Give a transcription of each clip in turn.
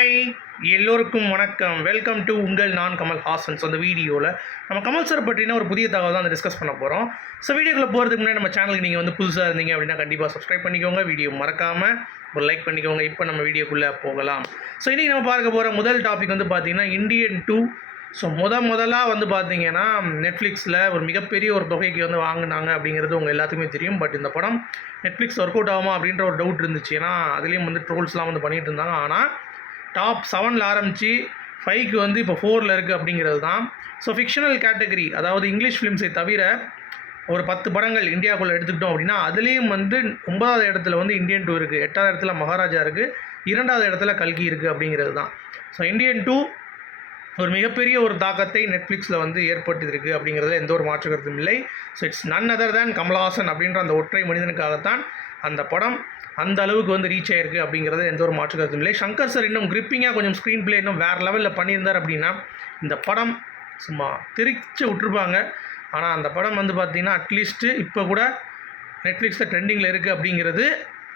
Hi எல்லோருக்கும் வணக்கம். Welcome to உங்கள் நான் கமல் ஹாசன்ஸ் அந்த வீடியோவில் நம்ம கமல் சார் பற்றின ஒரு புதிய தகவல் தான் டிஸ்கஸ் பண்ண போகிறோம் ஸோ வீடியோக்குள்ளே போகிறதுக்கு முன்னாடி நம்ம சேனலுக்கு நீங்கள் வந்து புதுசாக இருந்தீங்க அப்படின்னா கண்டிப்பாக சப்ஸ்கிரைப் பண்ணிக்கோங்க. வீடியோ மறக்காமல் ஒரு லைக் பண்ணிக்கோங்க. இப்போ நம்ம வீடியோக்குள்ளே போகலாம். ஸோ இன்றைக்கி நம்ம பார்க்க போகிற முதல் டாபிக் வந்து பார்த்திங்கன்னா இண்டியன் டூ ஸோ முத முதலாக வந்து பார்த்தீங்கன்னா நெட்ஃப்ளிக்ஸில் ஒரு மிகப்பெரிய ஒரு தொகைக்கு வந்து வாங்கினாங்க அப்படிங்கிறது உங்கள் எல்லாத்துக்குமே தெரியும். பட் இந்த படம் நெட்ஃப்ளிக்ஸ் ஒர்க் அவுட் ஆகுமா அப்படின்ற ஒரு டவுட் இருந்துச்சு. ஏன்னா அதுலேயும் வந்து ட்ரோல்ஸ்லாம் வந்து பண்ணிகிட்டு இருந்தாங்க. ஆனால் டாப் செவனில் ஆரம்பித்து ஃபைவ்க்கு வந்து இப்போ ஃபோரில் இருக்குது அப்படிங்கிறது தான் ஸோ ஃபிக்ஷனல் கேட்டகரி அதாவது இங்கிலீஷ் ஃபிலிம்ஸை தவிர ஒரு பத்து படங்கள் இந்தியாவுக்குள்ளே எடுத்துக்கிட்டோம் அப்படின்னா அதுலேயும் வந்து ஒன்பதாவது இடத்துல வந்து இந்தியன் டூ இருக்குது எட்டாவது இடத்துல மகாராஜா இருக்குது இரண்டாவது இடத்துல கல்கி இருக்குது அப்படிங்கிறது தான் ஸோ இந்தியன் டூ ஒரு மிகப்பெரிய ஒரு தாக்கத்தை நெட்ஃப்ளிக்ஸில் வந்து ஏற்படுத்தியிருக்கு அப்படிங்கிறதுல எந்த ஒரு மாற்று கருத்தும் இல்லை. So it's none other than Kamalhaasan அப்படின்ற அந்த ஒற்றை மனிதனுக்காகத்தான் அந்த படம் அந்த அளவுக்கு வந்து ரீச் ஆயிருக்கு அப்படிங்கிறது எந்த ஒரு மாற்று கருத்தும் இல்லை. சங்கர் சார் இன்னும் கிரிப்பிங்காக கொஞ்சம் ஸ்க்ரீன் பிளே இன்னும் வேறு லெவலில் பண்ணியிருந்தார் அப்படின்னா இந்த படம் சும்மா திரிச்சு விட்ருப்பாங்க ஆனால் அந்த படம் வந்து பார்த்திங்கன்னா அட்லீஸ்ட்டு இப்போ கூட நெட்ஃப்ளிக்ஸில் ட்ரெண்டிங்கில் இருக்குது அப்படிங்கிறது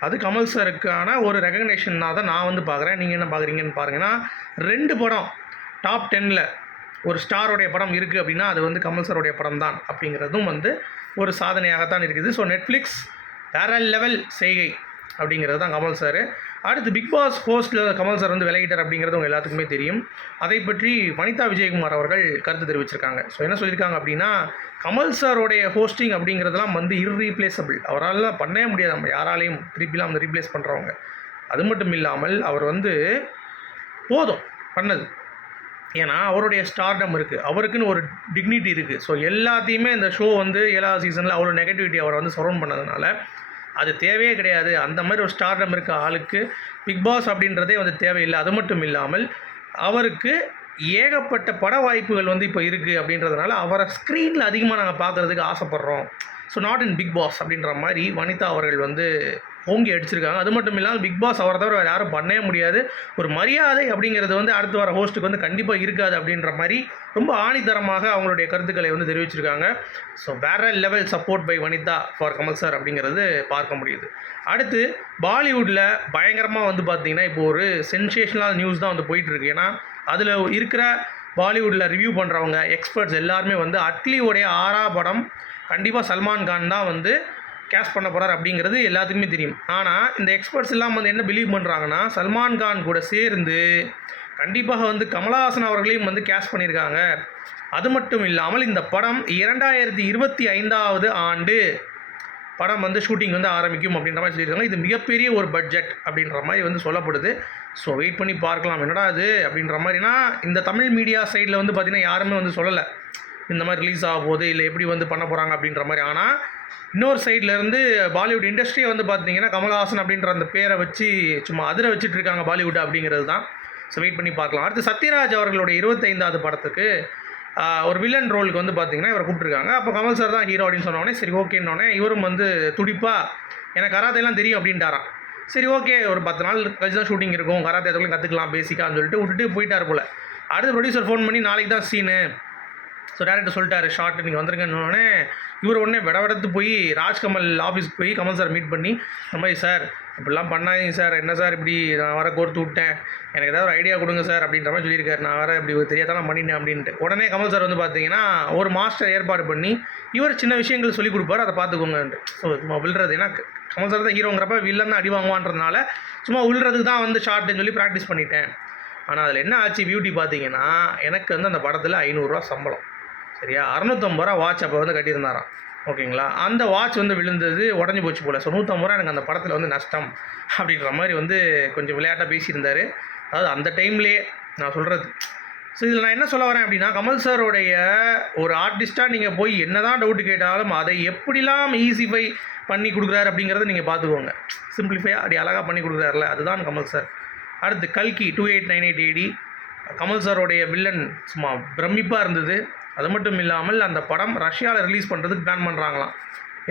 அது கமல் சாருக்கான ஒரு ரெகக்னேஷன்னா தான் நான் வந்து பார்க்குறேன் நீங்கள் என்ன பார்க்குறீங்கன்னு பாருங்கன்னா ரெண்டு படம் டாப் டென்னில் ஒரு ஸ்டாரோடைய படம் இருக்குது அப்படின்னா அது வந்து கமல் சாருடைய படம் தான் அப்படிங்கிறதும் வந்து ஒரு சாதனையாகத்தான் இருக்குது. ஸோ நெட்ஃப்ளிக்ஸ் வேற லெவல் செய்கை அப்படிங்கிறது தான் கமல் சார். அடுத்து பிக் பாஸ் ஹோஸ்ட்டில் கமல் சார் வந்து விலகிட்டார் அப்படிங்கிறது உங்கள் எல்லாத்துக்குமே தெரியும். அதை பற்றி வனிதா விஜயகுமார் அவர்கள் கருத்து தெரிவிச்சிருக்காங்க. ஸோ என்ன சொல்லியிருக்காங்க அப்படின்னா கமல் சாரோடைய ஹோஸ்டிங் அப்படிங்கிறதெல்லாம் வந்து இர்ரீப்ளேசபிள் அவரால் பண்ணவே முடியாது. நம்ம யாராலையும் திருப்பிலாம் வந்து ரீப்ளேஸ் பண்ணுறவங்க அது மட்டும் இல்லாமல் அவர் வந்து போதும் பண்ணது. ஏன்னா அவருடைய ஸ்டார்டம் இருக்குது அவருக்குன்னு ஒரு டிக்னிட்டி இருக்குது ஸோ எல்லாத்தையுமே இந்த ஷோ வந்து எல்லா சீசனில் அவ்வளோ நெகட்டிவிட்டி அவரை வந்து சரௌண்ட் பண்ணதுனால அது தேவையே கிடையாது. அந்த மாதிரி ஒரு ஸ்டார்டம் இருக்க ஆளுக்கு பிக் பாஸ் அப்படின்றதே வந்து தேவையில்லை. அது மட்டும் இல்லாமல் அவருக்கு ஏகப்பட்ட பட வாய்ப்புகள் வந்து இப்போ இருக்குது அப்படின்றதுனால அவரை ஸ்க்ரீனில் அதிகமாக நாங்கள் பார்க்குறதுக்கு ஆசைப்பட்றோம். So not in Bigg Boss அப்படின்ற மாதிரி வனிதா அவர்கள் வந்து ஓங்கி அடிச்சிருக்காங்க. அது மட்டும் இல்லாமல் பிக் பாஸ் அவரை தவிர வேறு யாரும் பண்ணவே முடியாது. ஒரு மரியாதை அப்படிங்கிறது வந்து அடுத்து வர ஹோஸ்ட்டுக்கு வந்து கண்டிப்பாக இருக்காது அப்படின்ற மாதிரி ரொம்ப ஆணித்தரமாக அவங்களுடைய கருத்துக்களை வந்து தெரிவிச்சிருக்காங்க. ஸோ வேற level support by Vanitha for Kamal sir அப்படிங்கிறது பார்க்க முடியுது. அடுத்து பாலிவுட்டில் பயங்கரமாக வந்து பார்த்திங்கன்னா இப்போ ஒரு சென்சேஷனல் நியூஸ் தான் வந்து போயிட்டுருக்கு ஏன்னா அதில் இருக்கிற பாலிவுட்டில் ரிவ்யூ பண்ணுறவங்க எக்ஸ்பர்ட்ஸ் எல்லாருமே வந்து அட்லியோடைய ஆறா படம் கண்டிப்பாக சல்மான் கான் தான் வந்து கேஷ் பண்ண போகிறார் அப்படிங்கிறது எல்லாத்துக்குமே தெரியும். ஆனால் இந்த எக்ஸ்பர்ட்ஸ் எல்லாம் வந்து என்ன பிலீவ் பண்ணுறாங்கன்னா சல்மான் கான் கூட சேர்ந்து கண்டிப்பாக வந்து கமலஹாசன் அவர்களையும் வந்து கேஷ் பண்ணியிருக்காங்க. அது மட்டும் இல்லாமல் இந்த படம் இரண்டாயிரத்தி இருபத்தி ஐந்தாவது ஆண்டு படம் வந்து ஷூட்டிங் வந்து ஆரம்பிக்கும் அப்படின்ற மாதிரி சொல்லியிருக்காங்க. இது மிகப்பெரிய ஒரு பட்ஜெட் அப்படின்ற மாதிரி வந்து சொல்லப்படுது. ஸோ வெயிட் பண்ணி பார்க்கலாம். என்னடா அது அப்படின்ற மாதிரினா இந்த தமிழ் மீடியா சைடில் வந்து பார்த்திங்கன்னா யாருமே வந்து சொல்லலை. இந்த மாதிரி ரிலீஸ் ஆக போகுது இல்லை எப்படி வந்து பண்ண போகிறாங்க அப்படின்ற மாதிரி. ஆனால் இன்னொரு சைடில் இருந்து பாலிவுட் இண்டஸ்ட்ரியை வந்து பார்த்தீங்கன்னா கமல்ஹாசன் அப்படின்ற அந்த பேரை வச்சு சும்மா அதிர வச்சுட்டு இருக்காங்க பாலிவுட் அப்படிங்கிறது தான். ஸோ வெயிட் பண்ணி பார்க்கலாம். அடுத்து சத்யராஜ் அவர்களுடைய இருபத்தைந்தாவது படத்துக்கு ஒரு வில்லன் ரோலுக்கு வந்து பார்த்தீங்கன்னா இவரை கூப்பிட்டுருக்காங்க. அப்போ கமல் சார் தான் ஹீரோ அப்படின்னு சொன்னோடனே சரி ஓகேன்னொடனே இவரும் வந்து துடிப்பாக எனக்கு கராத்தெல்லாம் தெரியும் அப்படின்ட்டாராம். சரி ஓகே ஒரு பத்து நாள் கழிச்சு தான் ஷூட்டிங் இருக்கும். கராத்தே எதுக்குள்ள கற்றுக்கலாம் பேசிக்கான்னு சொல்லிட்டு விட்டுட்டு போயிட்டார் போல். அடுத்து ப்ரொடியூசர் ஃபோன் பண்ணி நாளைக்கு தான் சீனு ஸோ டேரக்டர் சொல்லிட்டாரு ஷார்ட் நீங்கள் வந்துருங்கன்னொடனே இவர் உடனே விடவடத்து போய் ராஜ்கமல் ஆஃபீஸ்க்கு போய் கமல் சார் மீட் பண்ணி இந்த மாதிரி சார் இப்படிலாம் பண்ணாதீங்க சார் என்ன சார் இப்படி? நான் வர கோர்த்து விட்டேன். எனக்கு ஏதாவது ஒரு ஐடியா கொடுங்க சார் அப்படின்ற மாதிரி சொல்லியிருக்காரு. நான் வர இப்படி தெரியாத நான் பண்ணிட்டேன் அப்படின்ட்டு. உடனே கமல் சார் வந்து பார்த்தீங்கன்னா ஒரு மாஸ்டர் ஏற்பாடு பண்ணி இவர் சின்ன விஷயங்கள் சொல்லிக் கொடுப்பாரு அதை பார்த்துக்கோங்கன்ட்டு ஸோ சும்மா விழுறது. ஏன்னா கமல் சார் தான் ஹீரோங்கிறப்ப வில்லன் தான் அடி வாங்குவான்றதுனால சும்மா விழுறதுக்கு தான் வந்து ஷார்ட்டுன்னு சொல்லி ப்ராக்டிஸ் பண்ணிட்டேன். ஆனால் அதில் என்ன ஆச்சு பியூட்டி பார்த்தீங்கன்னா எனக்கு வந்து அந்த படத்தில் ஐநூறுரூவா சம்பளம். சரியா? அறநூற்றம்பது ரூபா வாட்ச் அப்போ வந்து கட்டியிருந்தாராம். ஓகேங்களா? அந்த வாட்ச் வந்து விழுந்தது உடஞ்சி போச்சு போல். ஸோ நூற்றம்பது ரூபா எனக்கு அந்த படத்தில் வந்து நஷ்டம் அப்படின்ற மாதிரி வந்து கொஞ்சம் விளையாட்டாக பேசியிருந்தார். அதாவது அந்த டைம்லேயே நான் சொல்கிறது ஸோ இதில் நான் என்ன சொல்ல வரேன் அப்படின்னா கமல் சாருடைய ஒரு ஆர்டிஸ்ட்டாக நீங்கள் போய் என்ன தான் டவுட்டு கேட்டாலும் அதை எப்படிலாம் ஈஸிஃபை பண்ணி கொடுக்குறாரு அப்படிங்கிறத நீங்கள் பார்த்துக்கோங்க. சிம்பிளிஃபை அப்படி அழகாக பண்ணி கொடுக்குறாருல அதுதான் கமல் சார் அடுத்து கல்கி two eight nine eight AD Kamal சாரோடைய villain சும்மா பிரமிப்பாக இருந்தது. அது மட்டும் இல்லாமல் அந்த படம் ரஷ்யாவில் ரிலீஸ் பண்ணுறதுக்கு பிளான் பண்ணுறாங்களாம்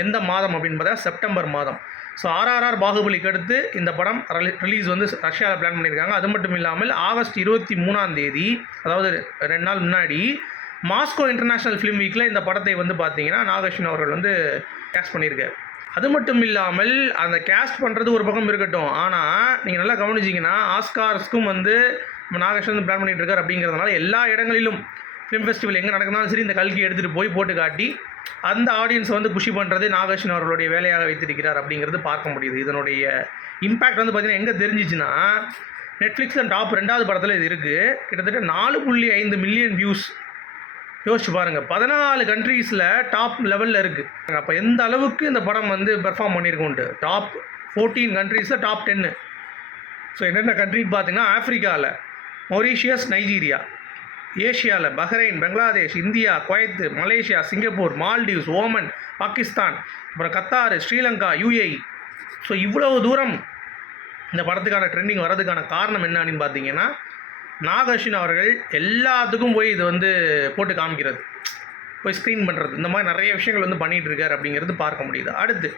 எந்த மாதம் அப்படின்னு பார்த்தா செப்டம்பர் மாதம். ஸோ ஆர்ஆர்ஆர் பாகுபலிக்கு அடுத்து இந்த படம் ரிலீஸ் வந்து ரஷ்யாவில் பிளான் பண்ணியிருக்காங்க. அது மட்டும் இல்லாமல் ஆகஸ்ட் இருபத்தி மூணாம் தேதி அதாவது ரெண்டு நாள் முன்னாடி மாஸ்கோ இன்டர்நேஷ்னல் ஃபிலிம் வீக்கில் இந்த படத்தை வந்து பார்த்தீங்கன்னா நாகேஸ்வன் அவர்கள் வந்து கேஸ்ட் பண்ணியிருக்காரு. அது மட்டும் இல்லாமல் அந்த கேஸ்ட் பண்ணுறது ஒரு பக்கம் இருக்கட்டும். ஆனால் நீங்கள் நல்லா கவனிச்சிங்கன்னா ஆஸ்கார்ஸ்க்கும் வந்து நாகேஷ் வந்து பிளான் பண்ணிகிட்டு இருக்கார் அப்படிங்கிறதுனால எல்லா இடங்களிலும் ஃபிலிம் ஃபெஸ்டிவல் எங்கே நடக்குதுனாலும் சரி இந்த கல்கி எடுத்துகிட்டு போய் போட்டு காட்டி அந்த ஆடியன்ஸை வந்து குஷி பண்ணுறது நாகேஷன் அவர்களுடைய வேலையாக வைத்திருக்கிறார் அப்படிங்கிறது பார்க்க முடியுது. இதனுடைய இம்பேக்ட் வந்து பார்த்திங்கன்னா எங்கே தெரிஞ்சிச்சுன்னா நெட்ஃப்ளிக்ஸில் டாப் ரெண்டாவது படத்தில் இது இருக்குது கிட்டத்தட்ட நாலு புள்ளி ஐந்து மில்லியன் வியூஸ் யோசிச்சு பாருங்கள் பதினாலு கண்ட்ரீஸில் டாப் லெவலில் இருக்குது அப்போ எந்த அளவுக்கு இந்த படம் வந்து பெர்ஃபார்ம் பண்ணியிருக்கோன்ட்டு டாப் ஃபோர்டீன் கண்ட்ரீஸில் டாப் டென்னு ஸோ என்னென்ன கண்ட்ரின்னு பார்த்தீங்கன்னா ஆஃப்ரிக்காவில் Mauritius Nigeria ஏஷியாவில் Bahrain Bangladesh India Kuwait Malaysia Singapore Maldives Oman Pakistan அப்புறம் கத்தார் ஸ்ரீலங்கா யுஏஇ. ஸோ இவ்வளவு தூரம் இந்த படத்துக்கான ட்ரெண்டிங் வர்றதுக்கான காரணம் என்ன அப்படின்னு பார்த்தீங்கன்னா நாகர்ஷின் அவர்கள் எல்லாத்துக்கும் போய் இது வந்து போட்டு காமிக்கிறது. போய் ஸ்க்ரீன் பண்ணுறது இந்த மாதிரி நிறைய விஷயங்கள் வந்து பண்ணிகிட்டு இருக்கார் அப்படிங்கிறது பார்க்க முடியுது. அடுத்து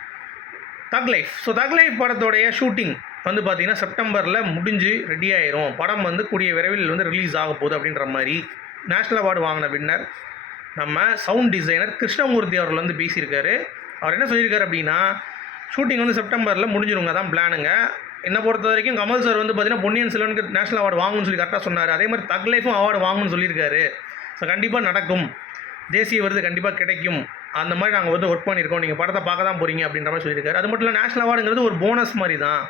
thug life so thug life படத்தோடைய ஷூட்டிங் வந்து பார்த்தீங்கன்னா செப்டம்பரில் முடிஞ்சு ரெடி ஆயிரும். படம் வந்து கூடிய விரைவில் வந்து ரிலீஸ் ஆக போகுது அப்படின்ற மாதிரி நேஷ்னல் அவார்டு வாங்கின பின்னர் நம்ம சவுண்ட் டிசைனர் கிருஷ்ணமூர்த்தி அவர்கள் வந்து பேசியிருக்காரு. அவர் என்ன சொல்லியிருக்காரு அப்படின்னா ஷூட்டிங் வந்து செப்டம்பரில் முடிஞ்சிருங்க தான் பிளானுங்க என்னை பொறுத்த வரைக்கும் கமல் சார் வந்து பார்த்தீங்கன்னா பொன்னியின் செல்வனுக்கு நேஷனல் அவார்டு வாங்கணும்னு சொல்லி கரெக்டாக சொன்னார். அதே மாதிரி தக் லைஃபும் அவார்டு வாங்கணும்னு சொல்லியிருக்காரு. ஸோ கண்டிப்பாக நடக்கும். தேசிய விருது கண்டிப்பாக கிடைக்கும். அந்த மாதிரி நாங்கள் வந்து ஒர்க் பண்ணியிருக்கோம். நீங்கள் படத்தை பார்க்க தான் போகிறீங்க அப்படின்ற மாதிரி சொல்லியிருக்காரு. அது மட்டும் இல்லை நேஷனல் அவார்டுங்கிறது ஒரு போனஸ் மாதிரி தான்.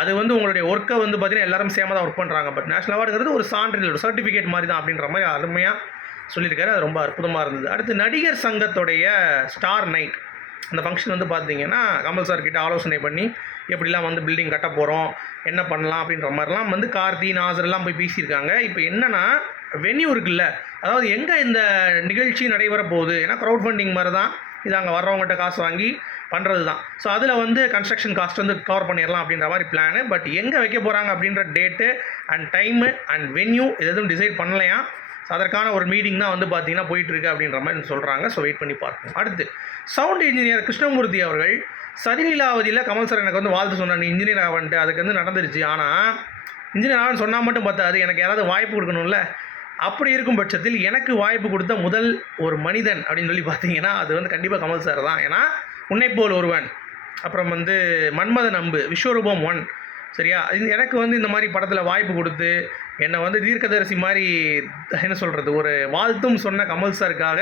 அது வந்து உங்களுடைய ஒர்க்கை வந்து பார்த்தீங்கன்னா எல்லாரும் சேமாக தான் ஒர்க் பண்ணுறாங்க பட் நேஷனல் அவார்டுங்கிறது ஒரு சான்றிதழ் ஒரு சர்டிஃபிகேட் மாதிரி தான் அப்படின்ற மாதிரி அருமையாக சொல்லியிருக்காரு. அது ரொம்ப அற்புதமாக இருந்தது. அடுத்து நடிகர் சங்கத்துடைய ஸ்டார் நைட் அந்த ஃபங்க்ஷன் வந்து பார்த்தீங்கன்னா கமல் சார் கிட்ட ஆலோசனை பண்ணி எப்படிலாம் வந்து பில்டிங் கட்ட போகிறோம் என்ன பண்ணலாம் அப்படின்ற மாதிரிலாம் வந்து கார்த்தி நாசர் எல்லாம் போய் பேசியிருக்காங்க. இப்போ என்னென்னா வென்யூ இருக்குல்ல அதாவது எங்கே இந்த நிகழ்ச்சி நடைபெற போகுது? ஏன்னா க்ரௌட் ஃபண்டிங் மாதிரி தான் இது அங்கே வர்றவங்ககிட்ட காசு வாங்கி பண்ணுறது தான் ஸோ அதில் வந்து கன்ஸ்ட்ரக்ஷன் காஸ்ட் வந்து கவர் பண்ணிடலாம் அப்படின்ற மாதிரி பிளானு பட் எங்கே வைக்க போகிறாங்க அப்படின்ற date and time and venue இது எதுவும் டிசைட் பண்ணலையா? ஸோ அதற்கான ஒரு மீட்டிங் தான் வந்து பார்த்தீங்கன்னா போயிட்டுருக்கு அப்படின்ற மாதிரி சொல்கிறாங்க ஸோ வெயிட் பண்ணி பார்ப்போம். அடுத்து சவுண்ட் இன்ஜினியர் கிருஷ்ணமூர்த்தி அவர்கள் சதிலீலாவதியில் கமல் சார் எனக்கு வந்து வாழ்த்து சொன்னார். நீ இன்ஜினியர் ஆகன்ட்டு அதுக்கு வந்து நடந்துருச்சு. ஆனால் இன்ஜினியர் ஆகன்னு சொன்னால் மட்டும் பார்த்தாது எனக்கு யாராவது வாய்ப்பு கொடுக்கணும்ல? அப்படி இருக்கும் பட்சத்தில் எனக்கு வாய்ப்பு கொடுத்த முதல் ஒரு மனிதன் அப்படின்னு சொல்லி பார்த்தீங்கன்னா அது வந்து கண்டிப்பாக கமல் சார் தான். ஏன்னா உன்னை போல் ஒருவன். அப்புறம் வந்து மன்மதன் அம்பு விஸ்வரூபம் ஒன். சரியா? இது எனக்கு வந்து இந்த மாதிரி படத்தில் வாய்ப்பு கொடுத்து என்னை வந்து தீர்க்கதரிசி மாதிரி என்ன சொல்கிறது ஒரு வாழ்த்தும் சொன்ன கமல் சாருக்காக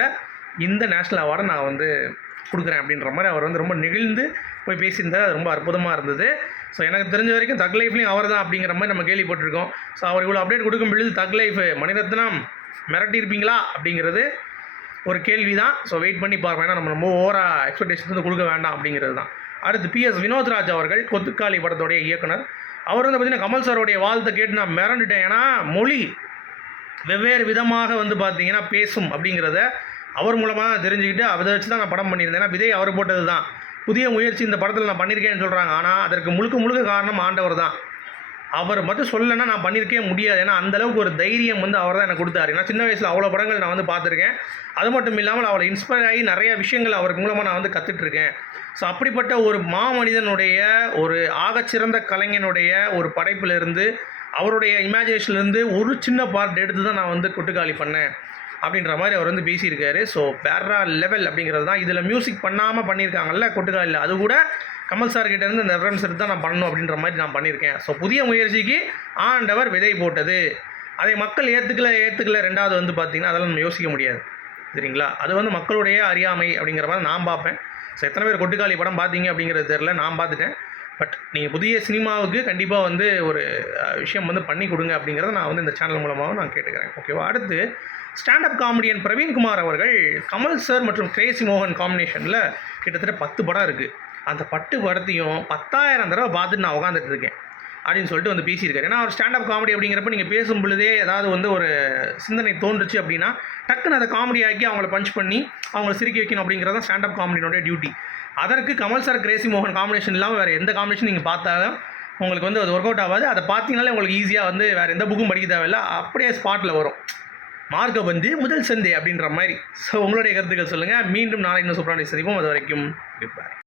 இந்த நேஷ்னல் அவார்டை நான் வந்து கொடுக்குறேன் அப்படின்ற மாதிரி அவர் வந்து ரொம்ப நெகிழ்ந்து போய் பேசியிருந்தார். அது ரொம்ப அற்புதமாக இருந்தது. ஸோ எனக்கு தெரிஞ்ச வரைக்கும் தக் லைஃப்லையும் அவர் தான் அப்படிங்கிற மாதிரி நம்ம கேள்விப்பட்டிருக்கோம். ஸோ அவர் இவ்வளோ அப்டேட் கொடுக்கும் பொழுது தக் லைஃப் மணிரத்னம் மிரட்டியிருப்பீங்களா அப்படிங்கிறது ஒரு கேள்வி தான் ஸோ வெயிட் பண்ணி பார்ப்போம் ஏன்னா நம்ம ரொம்ப ஓவரா எக்ஸ்பெக்டேஷன் வந்து கொடுக்க வேண்டாம் அப்படிங்கிறது தான். அடுத்து பிஎஸ் வினோத்ராஜ் அவர்கள் கொத்துக்காளி படத்துடைய இயக்குனர். அவர் வந்து பார்த்திங்கன்னா கமல் சாருடைய வாழ்த்தை கேட்டு நான் மிரண்டுட்டேன். ஏன்னா மொழி வெவ்வேறு விதமாக வந்து பார்த்தீங்கன்னா பேசும் அப்படிங்கிறத அவர் மூலமாக தான் தெரிஞ்சுக்கிட்டு அதை வச்சு தான் நான் படம் பண்ணியிருந்தேன். ஏன்னா விதை அவர் போட்டது தான் புதிய முயற்சி இந்த படத்தில் நான் பண்ணியிருக்கேன்னு சொல்கிறாங்க ஆனால் அதற்கு முழுக்க முழுக்க காரணம் ஆண்டவர் தான். அவர் மட்டும் சொல்லலைன்னா நான் பண்ணியிருக்கே முடியாது. ஏன்னா அந்த அளவுக்கு ஒரு தைரியம் வந்து அவர் தான் எனக்கு கொடுத்தாரு. ஏன்னா சின்ன வயசில் அவ்வளோ படங்கள் நான் வந்து பார்த்துருக்கேன். அது மட்டும் இல்லாமல் அவளை இன்ஸ்பயர் ஆகி நிறைய விஷயங்கள் அவர் மூலமாக நான் வந்து கற்றுட்ருக்கேன் ஸோ அப்படிப்பட்ட ஒரு மாமனிதனுடைய ஒரு ஆகச்சிறந்த கலைஞனுடைய ஒரு படைப்பிலிருந்து அவருடைய இமேஜினேஷன்லேருந்து ஒரு சின்ன பார்ட் எடுத்து தான் நான் வந்து கொட்டுக்காளி பண்ணேன். அப்படின்ற மாதிரி அவர் வந்து பேசியிருக்காரு. ஸோ வேற லெவல் அப்படிங்கிறது தான் இதில் மியூசிக் பண்ணாமல் பண்ணியிருக்காங்கல்ல கொட்டுக்காலில் அது கூட கமல் சார் கிட்ட இருந்து இந்த ரெஃபரன்ஸ் எடுத்து தான் நான் பண்ணணும் அப்படின்ற மாதிரி நான் பண்ணியிருக்கேன். ஸோ புதிய முயற்சிக்கு ஆண்டவர் விதை போட்டது. அதை மக்கள் ஏற்றுக்கல ஏற்றுக்கல ரெண்டாவது வந்து பார்த்திங்கன்னா அதெல்லாம் நம்ம யோசிக்க முடியாது. சரிங்களா? அது வந்து மக்களுடைய அறியாமை அப்படிங்கிற மாதிரி நான் பார்ப்பேன். ஸோ எத்தனை பேர் கொட்டுக்காளி படம் பார்த்தீங்க அப்படிங்கிறது தெரில நான் பார்த்துட்டேன். பட் நீங்கள் புதிய சினிமாவுக்கு கண்டிப்பாக வந்து ஒரு விஷயம் வந்து பண்ணி கொடுங்க அப்படிங்கிறத நான் வந்து இந்த சேனல் மூலமாகவும் நான் கேட்டுக்கிறேன். ஓகேவா அடுத்து ஸ்டாண்டப் காமெடியன் பிரவீன்குமார் அவர்கள் கமல் சார் மற்றும் கிரேசி மோகன் காம்பினேஷனில் கிட்டத்தட்ட பத்து படம் இருக்குது அந்த பட்டு படத்தையும் பத்தாயிரம் தடவை பார்த்துட்டு நான் உட்காந்துட்டு இருக்கேன். அப்படின்னு சொல்லிட்டு வந்து பேசியிருக்காரு. ஏன்னா அவர் ஸ்டாண்டப் காமெடி அப்படிங்கிறப்ப நீங்கள் பேசும் பொழுதே ஏதாவது வந்து ஒரு சிந்தனை தோன்றுச்சு அப்படின்னா டக்குன்னு அதை காமெடி ஆக்கி அவங்கள பஞ்ச் பண்ணி அவங்கள சிரிக்க வைக்கணும் அப்படிங்கிறது தான் ஸ்டாண்டப் காமெடியினுடைய டியூட்டி அதற்கு கமல் சார் கிரேசி மோகன் காம்பினேஷன் இல்லாமல் வேறு எந்த காம்பினேஷன் நீங்கள் பார்த்தாலும் உங்களுக்கு வந்து அது ஒர்க் அவுட் ஆகாது. அதை பார்த்தீங்கனாலே உங்களுக்கு ஈஸியாக வந்து வேறு எந்த புக்கும் படிக்க தேவையில்ல. அப்படியே ஸ்பாட்டில் வரும். மார்க்க முதல் சந்தை அப்படின்ற மாதிரி. ஸோ உங்களுடைய கருத்துக்கள் சொல்லுங்கள் மீண்டும் நாளை இன்னும் சூப்பரான சந்திப்போம். அது வரைக்கும் goodbye.